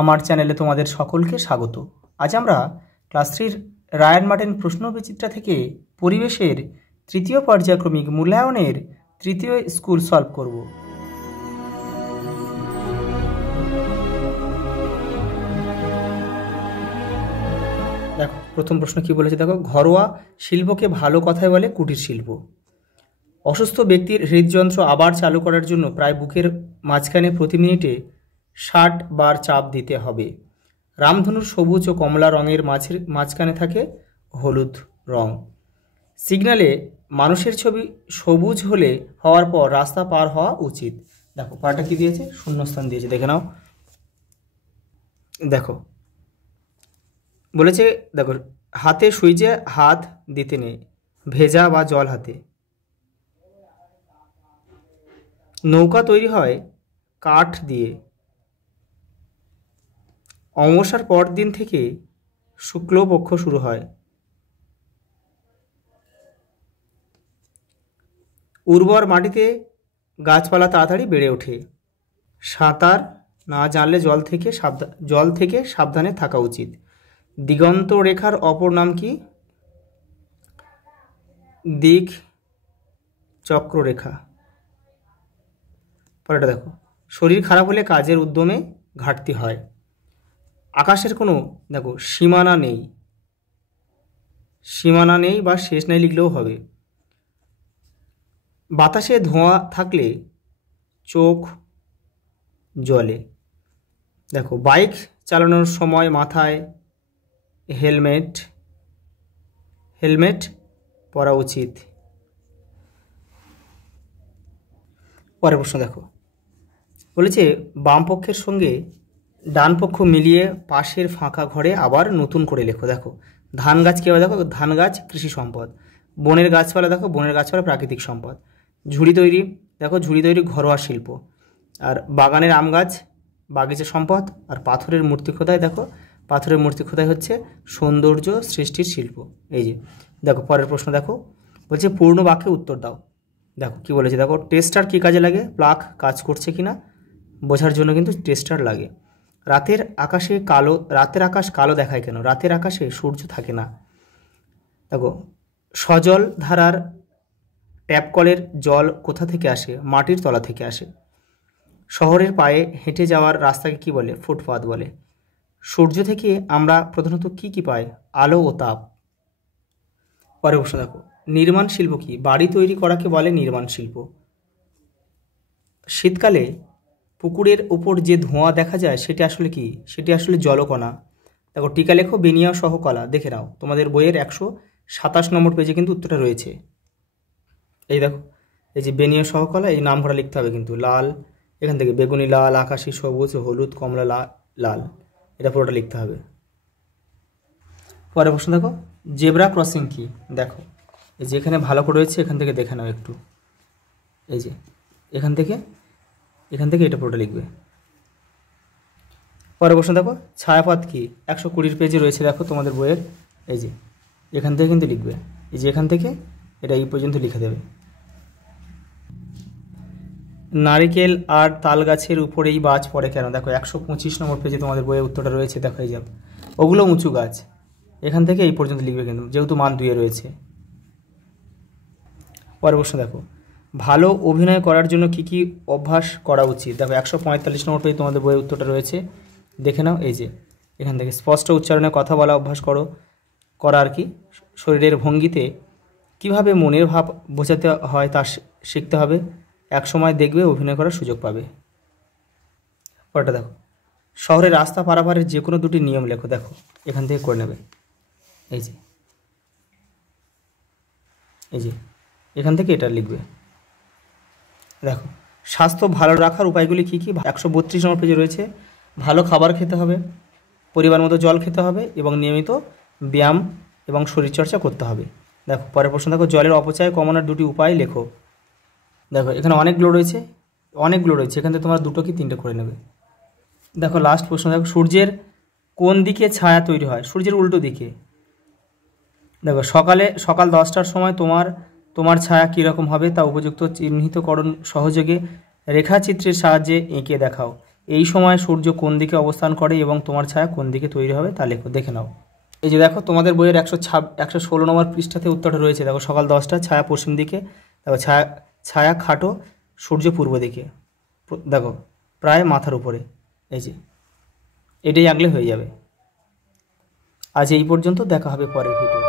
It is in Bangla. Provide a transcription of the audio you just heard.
আমার চ্যানেলে তোমাদের সকলকে স্বাগত। আজ আমরা ক্লাস 3 রায়ান মার্টিন প্রশ্নবিচিত্রা থেকে পরিবেশের তৃতীয় পর্যায়ক্রমিক মূল্যায়নের তৃতীয় স্কুল সলভ করব। দেখো প্রথম প্রশ্ন কি বলেছে, দেখো ঘরোয়া শিল্পকে ভালো কথায় বলে কুটির শিল্প। অসুস্থ ব্যক্তির হৃদযন্ত্র আবার চালু করার জন্য প্রায় বুকের মাঝখানে প্রতি মিনিটে 60 বার চাপ দিতে হবে। রামধনুর সবুজ ও কমলা রঙের মাঝখানে থাকে হলুদ রং। সিগন্যালে মানুষের ছবি সবুজ হওয়ার পর রাস্তা পার হওয়া উচিত। দেখো পাটা কি দিয়েছে, শূন্যস্থান দিয়েছে, দেখে নাও। দেখো বলেছে, দেখো হাতে সুইচে হাত দিতে নেই, ভেজা বা জল হাতে। নৌকা তৈরি হয় কাঠ দিয়ে। অমাবস্যার পর দিন থেকে শুক্লপক্ষ শুরু হয়। উর্বর মাটিতে গাছপালা তাড়াতাড়ি বেড়ে ওঠে। সাঁতার না জানলে জল থেকে সাবধানে থাকা উচিত। দিগন্ত রেখার অপর নাম কি? দিক চক্ররেখা। পরেরটা দেখো, শরীর খারাপ হলে কাজের উদ্যমে ঘাটতি হয়। আকাশের কোনো দেখো সীমানা নেই বা শেষ নাই লিখলেও হবে। বাতাসে ধোঁয়া থাকলে চোখ জ্বলে। দেখো বাইক চালানোর সময় মাথায় হেলমেট পরা উচিত। পরের প্রশ্ন দেখো, বলেছে বাম পক্ষের সঙ্গে ডান পক্ষ মিলিয়ে পাশের ফাঁকা ঘরে আবার নতুন করে লেখো। দেখো ধান গাছ কী হবে, দেখো ধান গাছ কৃষি সম্পদ। বনের গাছপালা, দেখো বনের গাছপালা প্রাকৃতিক সম্পদ। ঝুড়ি তৈরি, দেখো ঝুড়ি তৈরি ঘরোয়া শিল্প। আর বাগানের আম গাছ বাগিচা সম্পদ। আর পাথরের মূর্তি খোদাই, দেখো পাথরের মূর্তি খোদাই হচ্ছে সৌন্দর্য সৃষ্টির শিল্প। এই যে দেখো পরের প্রশ্ন দেখো, বলছে পূর্ণ বাক্যে উত্তর দাও। দেখো কি বলেছে, দেখো টেস্টার কী কাজে লাগে? প্লাগ কাজ করছে কিনা বোঝার জন্য কিন্তু টেস্টার লাগে। রাতের আকাশ কালো দেখায় কেন? রাতের আকাশে সূর্য থাকে না। দেখো সজল ধারার ট্যাপ কলের জল কোথা থেকে আসে? মাটির তলা থেকে আসে। শহরের পায়ে হেঁটে যাওয়ার রাস্তাকে কি বলে? ফুটপাত বলে। সূর্য থেকে আমরা প্রধানত কি পাই? আলো ও তাপ। পরের প্রশ্ন দেখো, নির্মাণ শিল্প কি? বাড়ি তৈরি করাকে বলে নির্মাণ শিল্প। শীতকালে পুকুরের উপর যে ধোঁয়া দেখা যায় সেটি আসলে কি? সেটি আসলে জলকণা। দেখো টিকা লেখো বেনিয়া সহ কলা। দেখে নাও তোমাদের বইয়ের 127 নম্বর পেজে কিন্তু উত্তরটা রয়েছে। এই দেখো এই যে বেনিয়া সহ কলা, এই নাম ভরা লিখতে হবে কিন্তু। লাল, এখান থেকে বেগুনি, লাল, আকাশি, সবুজ, হলুদ, কমলা, লাল, এটা পুরোটা লিখতে হবে। পরের প্রশ্ন দেখো, জেব্রা ক্রসিং কি? দেখো এই যে এখানে ভালো করে রয়েছে, এখান থেকে দেখে নাও একটু। এই যে এখান থেকে এটা পুরোটা লিখবে। পরের প্রশ্ন দেখো, ছায়াপথ কি? 120 পেজে রয়েছে, দেখো তোমাদের বইয়ের। এই যে এখান থেকে কিন্তু লিখবে। এই যে এখান থেকে এটা এই পর্যন্ত লিখে দেবে। নারিকেল আর তাল গাছের উপরেই বাজ পড়ে কেন? দেখো 125 নম্বর পেজে তোমাদের বইয়ের উত্তরটা রয়েছে। দেখো এই যাও, ওগুলো উঁচু গাছ। এখান থেকে এই পর্যন্ত লিখবে কিন্তু, যেহেতু মান 2 রয়েছে। পরের প্রশ্ন দেখো, ভালো অভিনয় করার জন্য কি কি অভ্যাস করা উচিত? দেখো 145 নম্বর পেজে তোমাদের বইয়ের উত্তরটা রয়েছে, দেখে নাও। এই যে এখান থেকে স্পষ্ট উচ্চারণে কথা বলা অভ্যাস করা আর কি। শরীরের ভঙ্গিতে কিভাবে মনের ভাব বোঝাতে হয় তা শিখতে হবে। এক সময় দেখবে অভিনয় করার সুযোগ পাবে। পরেরটা দেখো, শহরের রাস্তা পারাপারের যে কোনো 2টি নিয়ম লেখো। দেখো এখান থেকে করে নেবে। এই যে এখান থেকে এটা লিখবে। দেখো স্বাস্থ্য ভালো রাখার উপায়গুলি কী কী? 132 নম্বর পেজে রয়েছে। ভালো খাবার খেতে হবে, পরিমাণ মতো জল খেতে হবে এবং নিয়মিত ব্যায়াম এবং শরীরচর্চা করতে হবে। দেখো পরের প্রশ্ন দেখো, জলের অপচয় কমানোর 2টি উপায় লেখো। দেখো এখানে অনেকগুলো রয়েছে, এখান থেকে তোমরা 2টো কি 3টে করে নেবে। দেখো লাস্ট প্রশ্ন দেখো, সূর্যের কোন দিকে ছায়া তৈরি হয়? সূর্যের উল্টো দিকে। দেখো সকাল 10টার সময় তোমার ছায়া কীরকম হবে তা উপযুক্ত চিহ্নিতকরণ সহযোগে রেখাচিত্রের সাহায্যে এঁকে দেখাও। এই সময় সূর্য কোন দিকে অবস্থান করে এবং তোমার ছায়া কোন দিকে তৈরি হবে তা লেখো। দেখে নাও। এই যে দেখো তোমাদের বইয়ের 116 নম্বর পৃষ্ঠাতে উত্তরটা রয়েছে। দেখো সকাল 10টা, ছায়া পশ্চিম দিকে। দেখো ছায়া খাটো, সূর্য পূর্ব দিকে। দেখো প্রায় মাথার উপরে। এই যে এটাই আঁকলে হয়ে যাবে। আজ এই পর্যন্ত, দেখা হবে পরের ভিডিও।